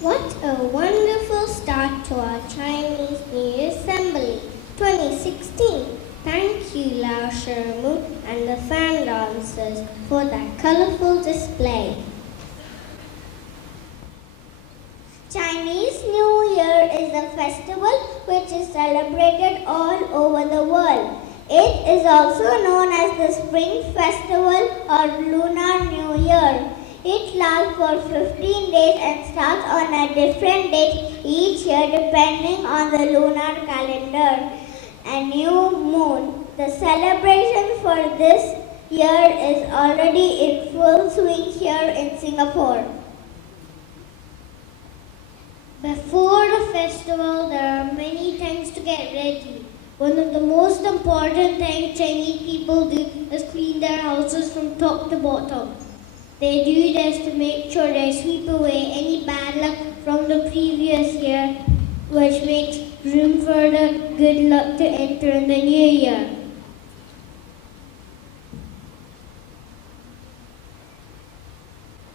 What a wonderful start to our Chinese New Year Assembly 2016. Thank you, Lao Shirmu and the fan dancers for that colorful display. Chinese New Year is a festival which is celebrated all over the world. It is also known as the Spring Festival or Lunar New Year. It lasts for 15 days and starts on a different date each year depending on the lunar calendar and new moon. The celebration for this year is already in full swing here in Singapore. Before the festival, there are many things to get ready. One of the most important things Chinese people do is clean their houses from top to bottom. They do this to make sure they sweep away any bad luck from the previous year, which makes room for the good luck to enter in the new year.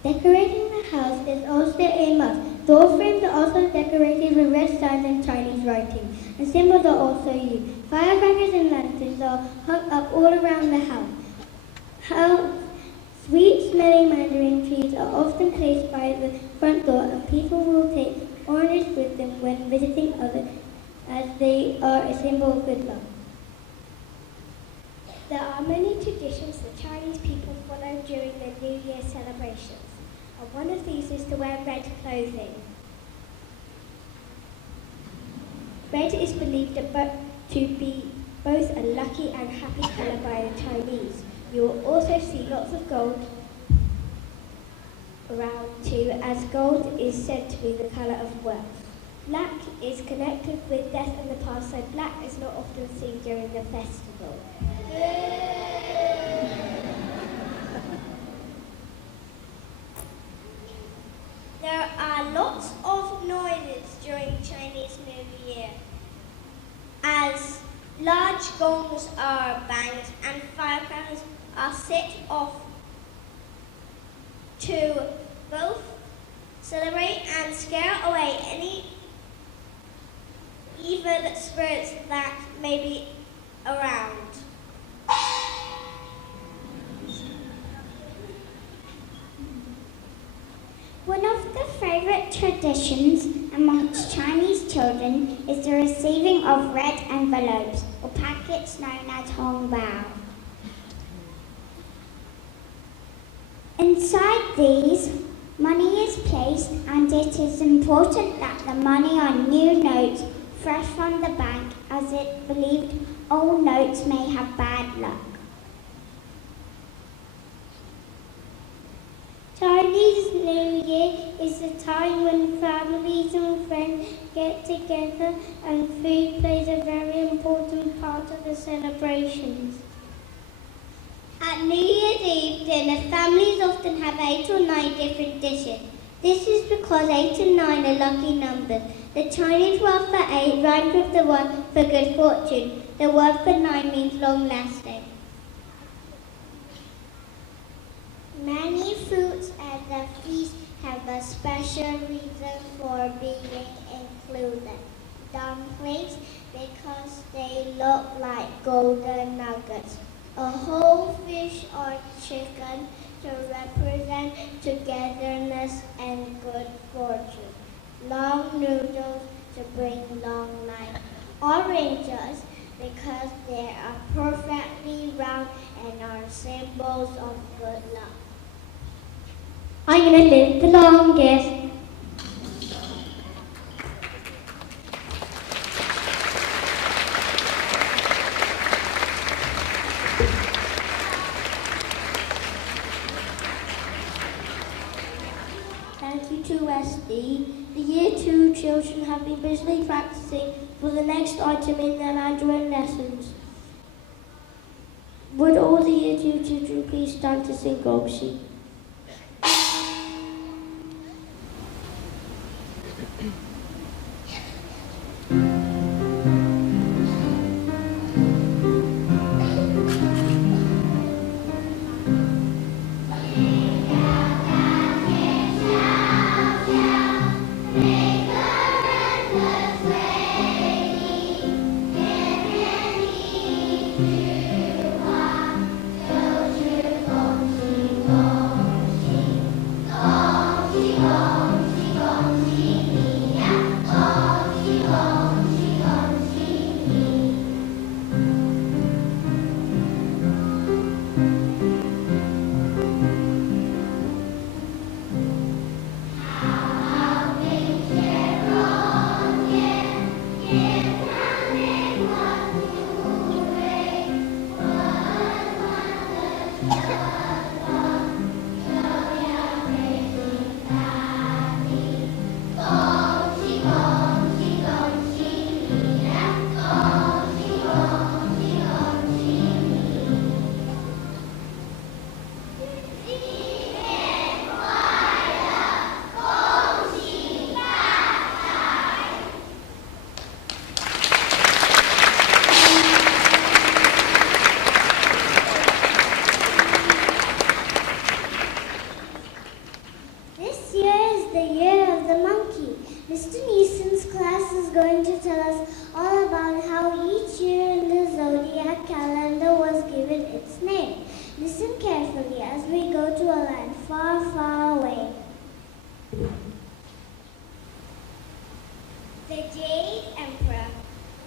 Decorating the house is also a must. Door frames are also decorated with red signs and Chinese writing, and symbols are also used. Firecrackers and lanterns are hung up all around the house. Sweet-smelling mandarin trees are often placed by the front door, and people will take oranges with them when visiting others, as they are a symbol of good luck. There are many traditions that Chinese people follow during the New Year celebrations, and one of these is to wear red clothing. Red is believed to be both a lucky and happy color by the Chinese. You will also see lots of gold around too, as gold is said to be the colour of wealth. Black is connected with death in the past, so black is not often seen during the festival. There are lots of noises during Chinese New Year, as large gongs are banged and firecrackers are set off to both celebrate and scare away any evil spirits that may be around. One of the favorite traditions amongst Chinese children is the receiving of red envelopes or packets known as hongbao. Inside these, money is placed, and it is important that the money are new notes, fresh from the bank, as it believed old notes may have bad luck. Chinese New Year is the time when families and friends get together, and food plays a very important part of the celebrations. At New Year's Eve dinner, families often have 8 or 9 different dishes. This is because 8 and 9 are lucky numbers. The Chinese word for 8 rhymes with the word for good fortune. The word for 9 means long-lasting. Many foods at the feast have a special reason for being included. Dumplings, because they look like golden nuggets. A whole fish or chicken to represent togetherness and good fortune. Long noodles to bring long life. Oranges, because they are perfectly round and are symbols of good luck. I'm going to live the longest. Thank you to SD. The Year 2 children have been busily practicing for the next item in their Mandarin lessons. Would all the Year 2 children please stand to sing Gongxi? as we go to a land far, far away. The Jade Emperor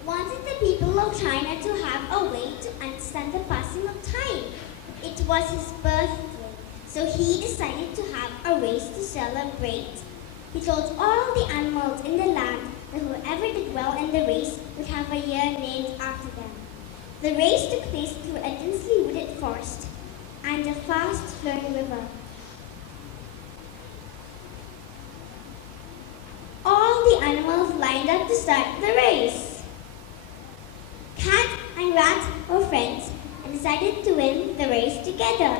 wanted the people of China to have a way to understand the passing of time. It was his birthday, so he decided to have a race to celebrate. He told all the animals in the land that whoever did well in the race would have a year named after them. The race took place through a densely wooded forest and a fast-flowing river. All the animals lined up to start the race. Cat and rat were friends and decided to win the race together.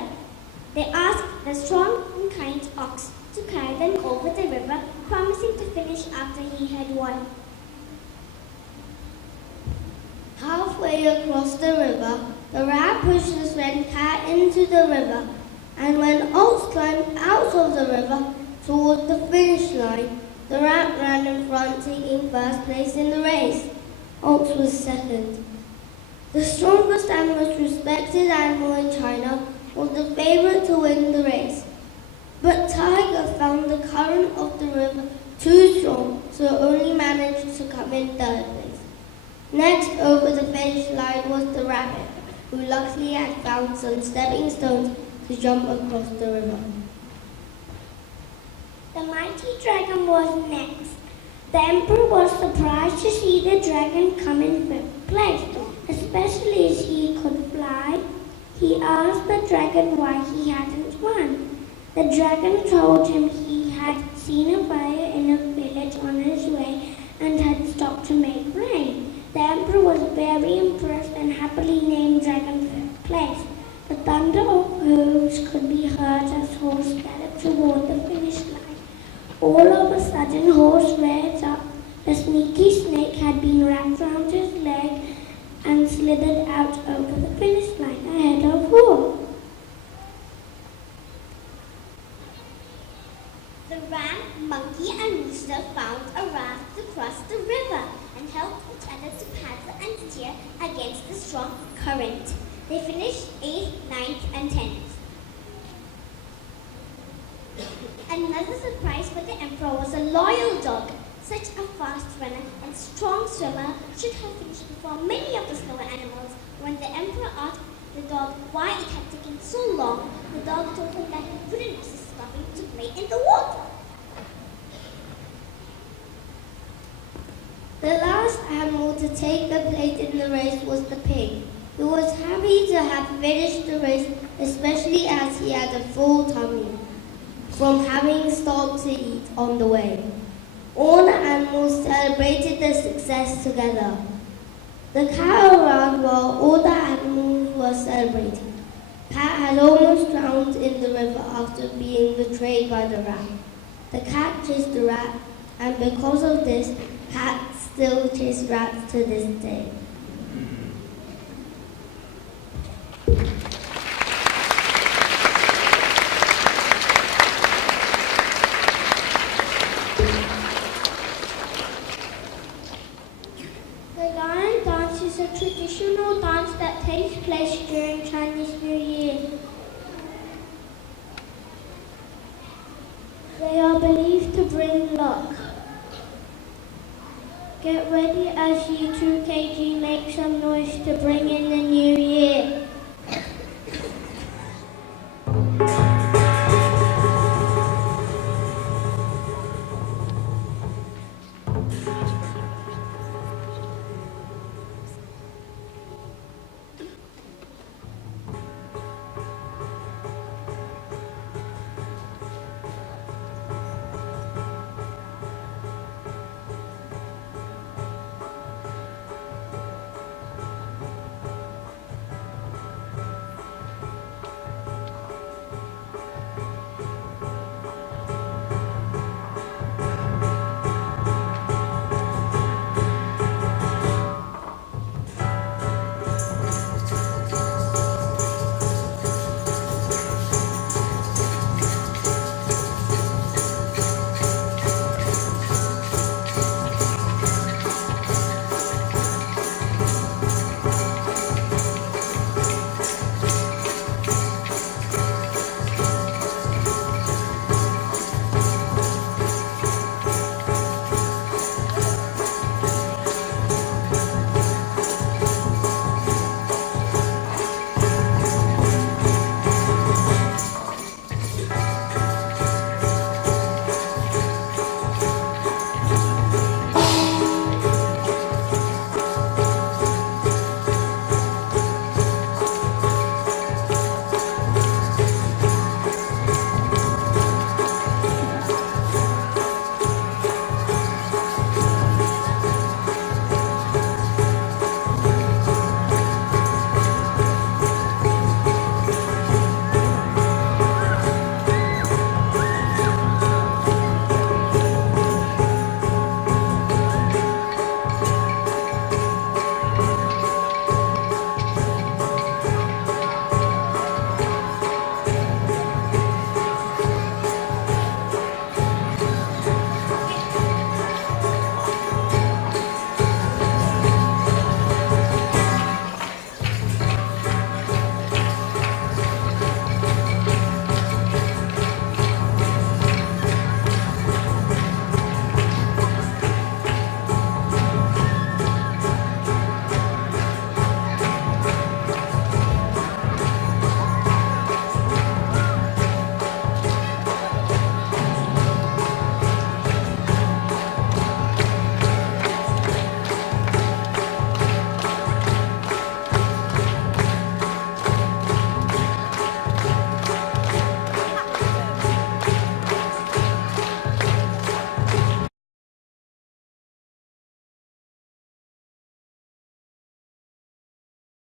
They asked the strong and kind ox to carry them over the river, promising to finish after he had won. Halfway across the river, the rat pushed his friend Cat into the river, and when Ox climbed out of the river toward the finish line, the rat ran in front, taking first place in the race. Ox was second. The strongest and most respected animal in China was the favorite to win the race. But Tiger found the current of the river too strong, so only managed to come in third place. Next over the finish line was the rabbit, who luckily had found some stepping stones to jump across the river. The mighty dragon was next. The emperor was surprised to see the dragon come in fifth place, especially as he could fly. He asked the dragon why he hadn't won. The dragon told him he had seen a fire in a village on his way and had stopped to make rain. The emperor was very impressed and happily named Dragon fifth place. The thunder of hooves could be heard as Horse galloped toward the finish line. All of a sudden, Horse reared up. The sneaky snake had been wrapped around his leg and slithered out over the finish line ahead of Horse. The ram, monkey, and rooster found a raft to cross the river and helped each other to paddle and steer against the strong current. They finished 8th, 9th, and 10th. Another surprise for the emperor was a loyal dog. Such a fast runner and strong swimmer should have finished before many of the slower animals. When the emperor asked the dog why it had taken so long, the dog told him that it wouldn't resist stopping to play in the water. The last animal to take the plate in the race was the pig, who was happy to have finished the race, especially as he had a full tummy from having stopped to eat on the way. All the animals celebrated the success together. The cat around while all the animals were celebrating. Cat had almost drowned in the river after being betrayed by the rat. The cat chased the rat, and because of this, cats still chase rats to this day. The lion dance is a traditional dance that takes place during Chinese New Year. They are believed to bring luck. Get ready as you 2 kg make some noise to bring in the new year.